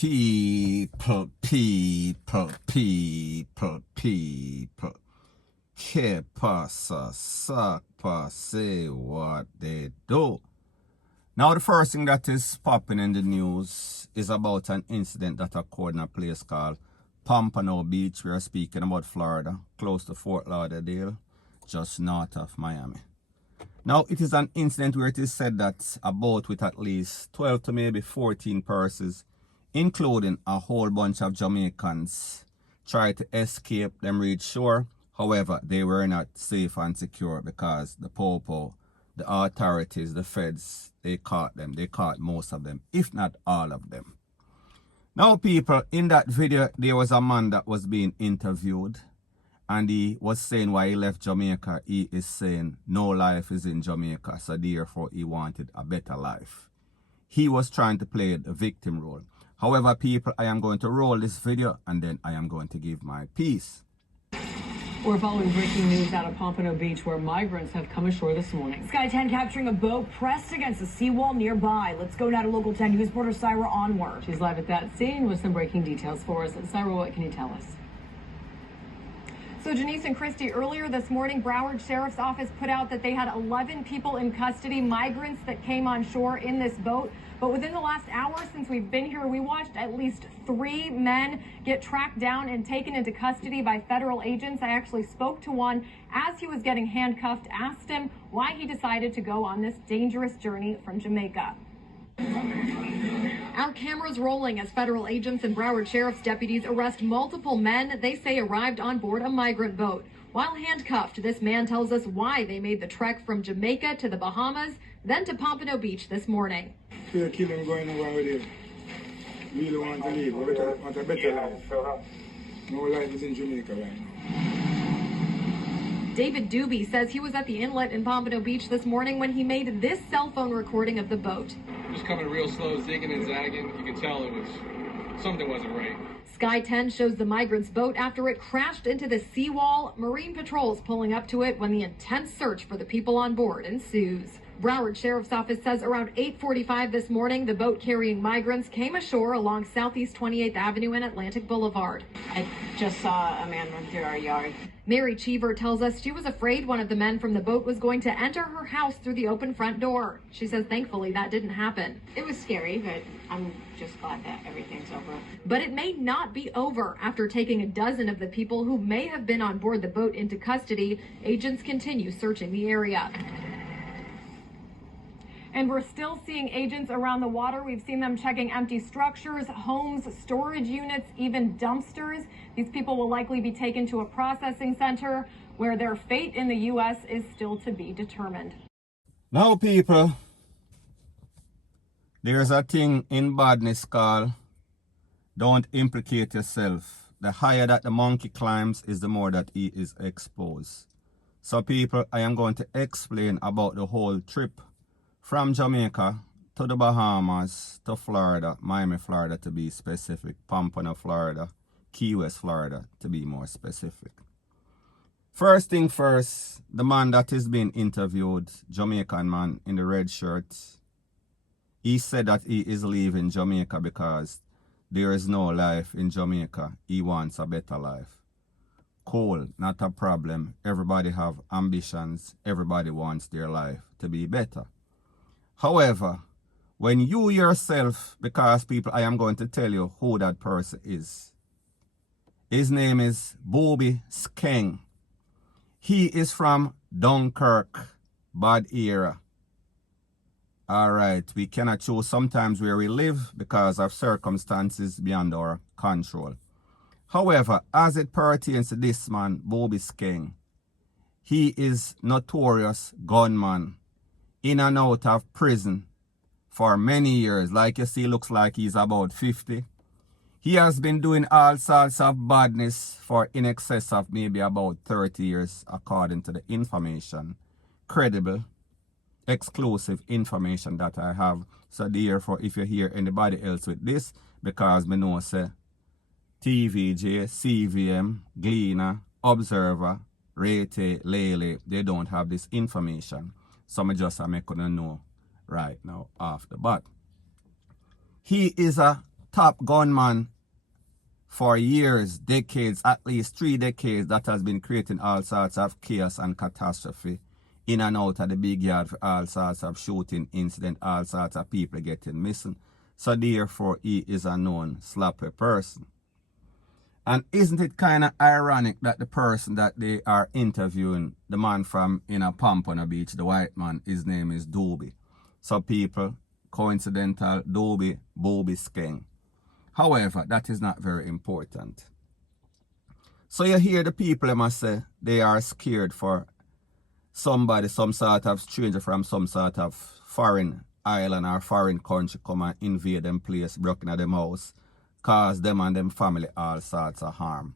People. Que pasa, sakpa, say what they do. Now the first thing that is popping in the news is about an incident that occurred in a place called Pompano Beach. We are speaking about Florida, close to Fort Lauderdale, just north of Miami. Now it is an incident where it is said that a boat with at least 12 to maybe 14 persons, including a whole bunch of Jamaicans, tried to escape them reach shore. However, they were not safe and secure because the popo, the authorities, the feds, they caught them. They caught most of them, if not all of them. Now people, in that video, there was a man that was being interviewed and he was saying why he left Jamaica. He is saying no life is in Jamaica, so therefore he wanted a better life. He was trying to play the victim role. However, people, I am going to roll this video and then I am going to give my piece. We're following breaking news out of Pompano Beach where migrants have come ashore this morning. Sky 10 capturing a boat pressed against a seawall nearby. Let's go now to Local 10 News reporter Syra Onward. She's live at that scene with some breaking details for us. Syra, what can you tell us? So Janice and Christy, earlier this morning, Broward Sheriff's Office put out that they had 11 people in custody, migrants that came on shore in this boat. But within the last hour since we've been here, we watched at least 3 men get tracked down and taken into custody by federal agents. I actually spoke to one as he was getting handcuffed, asked him why he decided to go on this dangerous journey from Jamaica. Our cameras rolling as federal agents and Broward Sheriff's deputies arrest multiple men they say arrived on board a migrant boat. While handcuffed, this man tells us why they made the trek from Jamaica to the Bahamas, then to Pompano Beach this morning. Fear killing going over there. Really want to live, want a better life. No life is in Jamaica right now. David Doobie says he was at the inlet in Pompano Beach this morning when he made this cell phone recording of the boat. Just coming real slow, zigging and zagging. You could tell it was something wasn't right. Sky 10 shows the migrants' boat after it crashed into the seawall. Marine patrols pulling up to it when the intense search for the people on board ensues. Broward Sheriff's Office says around 8:45 this morning, the boat carrying migrants came ashore along Southeast 28th Avenue and Atlantic Boulevard. I just saw a man run through our yard. Mary Cheever tells us she was afraid one of the men from the boat was going to enter her house through the open front door. She says thankfully that didn't happen. It was scary, but I'm just glad that everything's over. But it may not be over. After taking a dozen of the people who may have been on board the boat into custody, agents continue searching the area. And we're still seeing agents around the water. We've seen them checking empty structures, homes, storage units, even dumpsters. These people will likely be taken to a processing center where their fate in the U.S. is still to be determined. Now people, there's a thing in badness called don't implicate yourself. The higher that the monkey climbs is the more that he is exposed. So people, I am going to explain about the whole trip from Jamaica to the Bahamas to Florida, Miami, Florida to be specific, Pompano, Florida, Key West, Florida to be more specific. First thing first, the man that is being interviewed, Jamaican man in the red shirt, he said that he is leaving Jamaica because there is no life in Jamaica. He wants a better life. Cool, not a problem. Everybody have ambitions. Everybody wants their life to be better. However, when you yourself, because people, I am going to tell you who that person is. His name is Booby Skeng. He is from Dunkirk, bad era. Alright, we cannot choose sometimes where we live because of circumstances beyond our control. However, as it pertains to this man, Booby Skeng, he is notorious gunman. In and out of prison for many years. Like you see, looks like he's about 50. He has been doing all sorts of badness for in excess of maybe about 30 years, according to the information, credible, exclusive information that I have. So therefore, if you hear anybody else with this, because me know say TVJ, CVM, Gleaner, Observer, Rete, Lele, they don't have this information. So I just make gonna know right now after. But he is a top gunman for years, decades, at least 3 decades, that has been creating all sorts of chaos and catastrophe in and out of the big yard for all sorts of shooting incident, all sorts of people getting missing. So therefore, he is a known sloppy person. And isn't it kind of ironic that the person that they are interviewing, the man from Pompano Beach, the white man, his name is Booby. So people, coincidental, Booby Skeng. However, that is not very important. So you hear the people, they must say, they are scared for somebody, some sort of stranger from some sort of foreign island or foreign country come and invade them place, break into them house, cause them and them family all sorts of harm.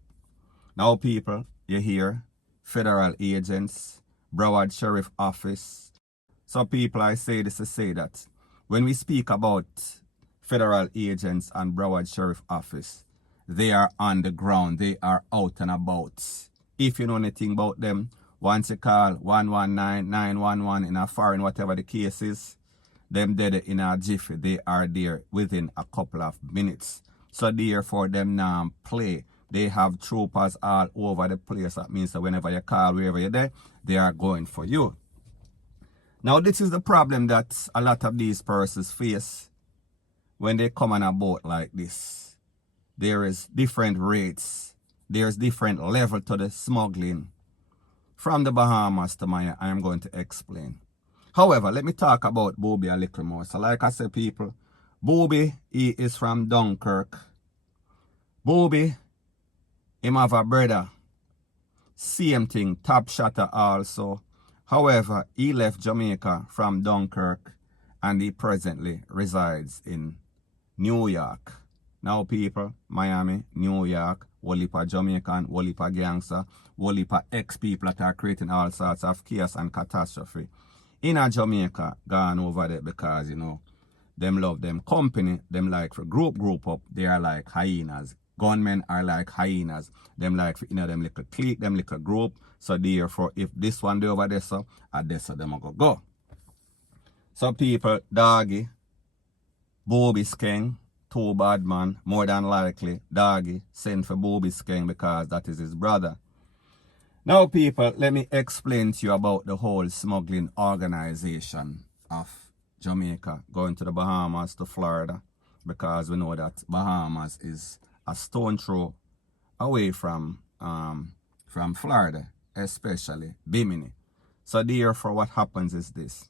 Now people, you hear federal agents, Broward Sheriff Office. So people, I say this to say that when we speak about federal agents and Broward Sheriff Office, they are on the ground, they are out and about. If you know anything about them, once you call 119, 911 in a foreign, whatever the case is, them dead in a jiffy, they are there within a couple of minutes. So therefore, them now play. They have troopers all over the place. That means that whenever you call, wherever you're there, they are going for you. Now, this is the problem that a lot of these persons face when they come on a boat like this. There is different rates. There's different level to the smuggling. From the Bahamas to Maya, I am going to explain. However, let me talk about Booby a little more. So like I said, people, Booby, he is from Dunkirk. Booby, him have a brother. Same thing, top shotter also. However, he left Jamaica from Dunkirk and he presently resides in New York. Now people, Miami, New York, whole heap of Jamaican, whole heap of gangster, whole heap of ex-people that are creating all sorts of chaos and catastrophe. In a Jamaica, gone over there because, you know, them love them company, them like for group up, they are like hyenas. Gunmen are like hyenas. Them like for, you know, them little clique, them little group. So therefore, if this one do over there, so at this, so them go. So people, Doggy, Booby Skeng, 2 bad man, more than likely, Doggy sent for Booby Skeng because that is his brother. Now people, let me explain to you about the whole smuggling organization of Jamaica going to the Bahamas to Florida, because we know that Bahamas is a stone throw away from Florida, especially Bimini. So therefore what happens is this.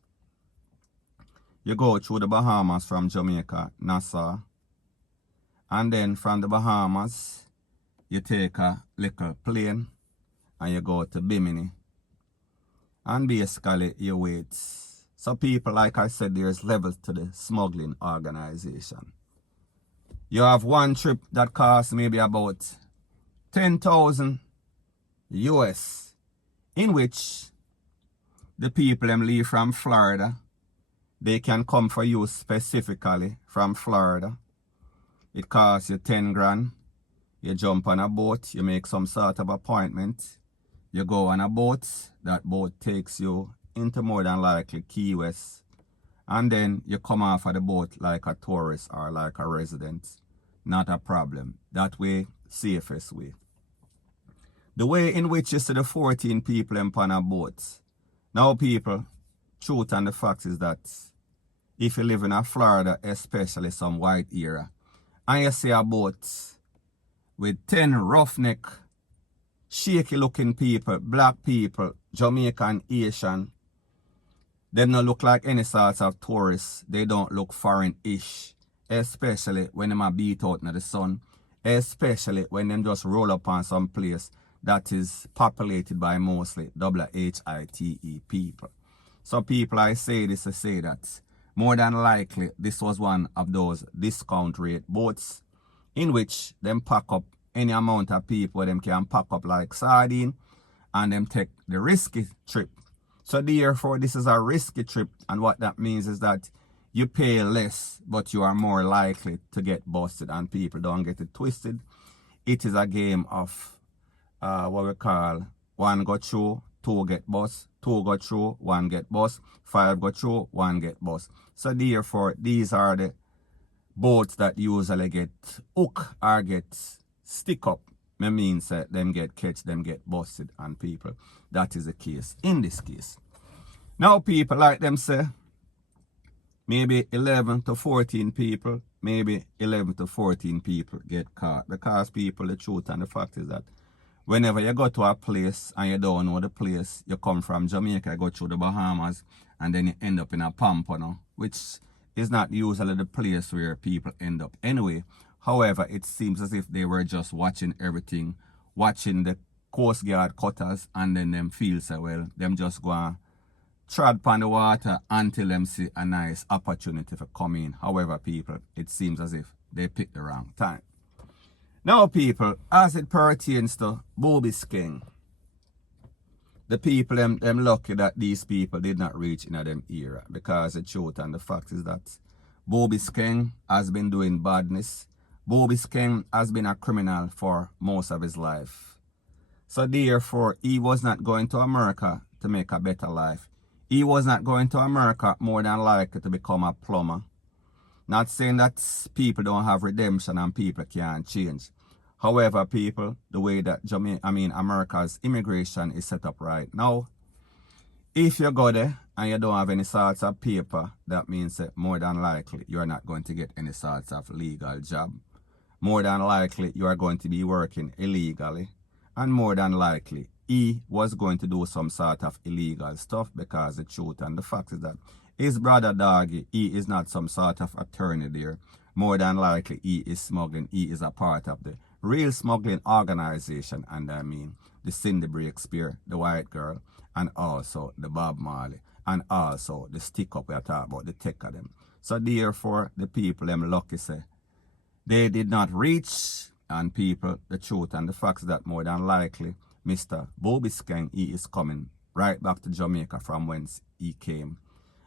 You go through the Bahamas from Jamaica, Nassau, and then from the Bahamas you take a little plane and you go to Bimini, and basically you wait. So people, like I said, there's levels to the smuggling organization. You have one trip that costs maybe about 10,000 US, in which the people them leave from Florida. They can come for you specifically from Florida. It costs you 10 grand. You jump on a boat, you make some sort of appointment. You go on a boat, that boat takes you into more than likely Key West. And then you come off of the boat like a tourist or like a resident. Not a problem. That way, safest way. The way in which you see the 14 people on a boat. Now people, truth and the fact is that if you live in a Florida, especially some white area, and you see a boat with 10 roughneck, shaky looking people, black people, Jamaican, Asian, them don't look like any sort of tourists. They don't look foreign-ish, especially when them are beat out in the sun, especially when them just roll up on some place that is populated by mostly HITE people. So people, I say this to say that more than likely this was one of those discount rate boats in which them pack up any amount of people, them can pack up like sardine and them take the risky trip. So therefore this is a risky trip, and what that means is that you pay less but you are more likely to get busted, and people don't get it twisted. It is a game of what we call 1 go through, 2 get bust, 2 go through, 1 get bust, 5 go through, 1 get bust. So therefore these are the boats that usually get hook or get stick up, me means that them get catch, them get busted, and people, that is the case in this case. Now people, like them say, maybe 11 to 14 people, maybe 11 to 14 people get caught. Because people, the truth and the fact is that whenever you go to a place and you don't know the place, you come from Jamaica, you go through the Bahamas, and then you end up in a Pompano, which is not usually the place where people end up anyway. However, it seems as if they were just watching everything, watching the Coast Guard cutters, and then them feel so well, them just go and trod upon the water until them see a nice opportunity for come in. However, people, it seems as if they picked the wrong time. Now, people, as it pertains to Booby Skeng, the people, them lucky that these people did not reach in them era, because the truth and the fact is that Booby Skeng has been doing badness. Booby Skeng has been a criminal for most of his life. So therefore, he was not going to America to make a better life. He was not going to America more than likely to become a plumber. Not saying that people don't have redemption and people can't change. However, people, the way that America's immigration is set up right now, if you go there and you don't have any sorts of paper, that means that more than likely you are not going to get any sorts of legal job. More than likely you are going to be working illegally. And more than likely he was going to do some sort of illegal stuff, because the truth and the fact is that his brother Doggy, he is not some sort of attorney there. More than likely he is smuggling. He is a part of the real smuggling organization, and I mean the Cindy Breakspear, the White Girl, and also the Bob Marley, and also the stick up we are talking about, the tech of them. So therefore, the people them lucky say they did not reach, and people, the truth and the facts that more than likely Mr. Booby Skeng, he is coming right back to Jamaica from whence he came.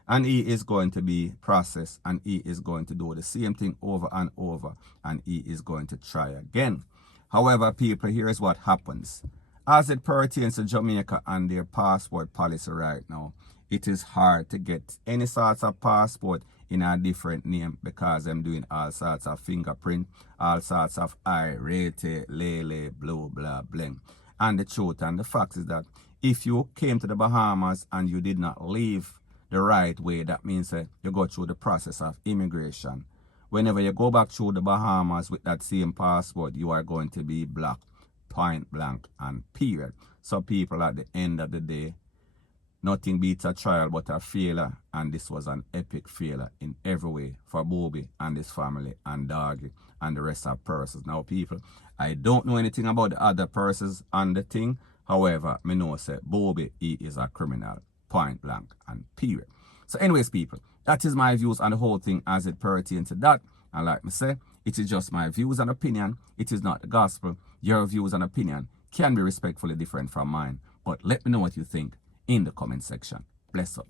And he is going to be processed, and he is going to do the same thing over and over, and he is going to try again. However, people, here is what happens. As it pertains to Jamaica and their passport policy right now, it is hard to get any sorts of passport in a different name, because I'm doing all sorts of fingerprint, all sorts of I-rated, lele, blue, blah, bling. And the truth and the fact is that if you came to the Bahamas and you did not leave the right way, that means that you go through the process of immigration. Whenever you go back through the Bahamas with that same passport, you are going to be blocked, point blank and period. So people, at the end of the day, nothing beats a trial but a failure, and this was an epic failure in every way for Booby and his family and Doggy and the rest of persons. Now people, I don't know anything about the other persons on the thing. However, me know say Booby, he is a criminal, point blank and period. So anyways, people, that is my views on the whole thing as it pertains to that. And like me say, it is just my views and opinion. It is not the gospel. Your views and opinion can be respectfully different from mine. But let me know what you think in the comment section. Bless up.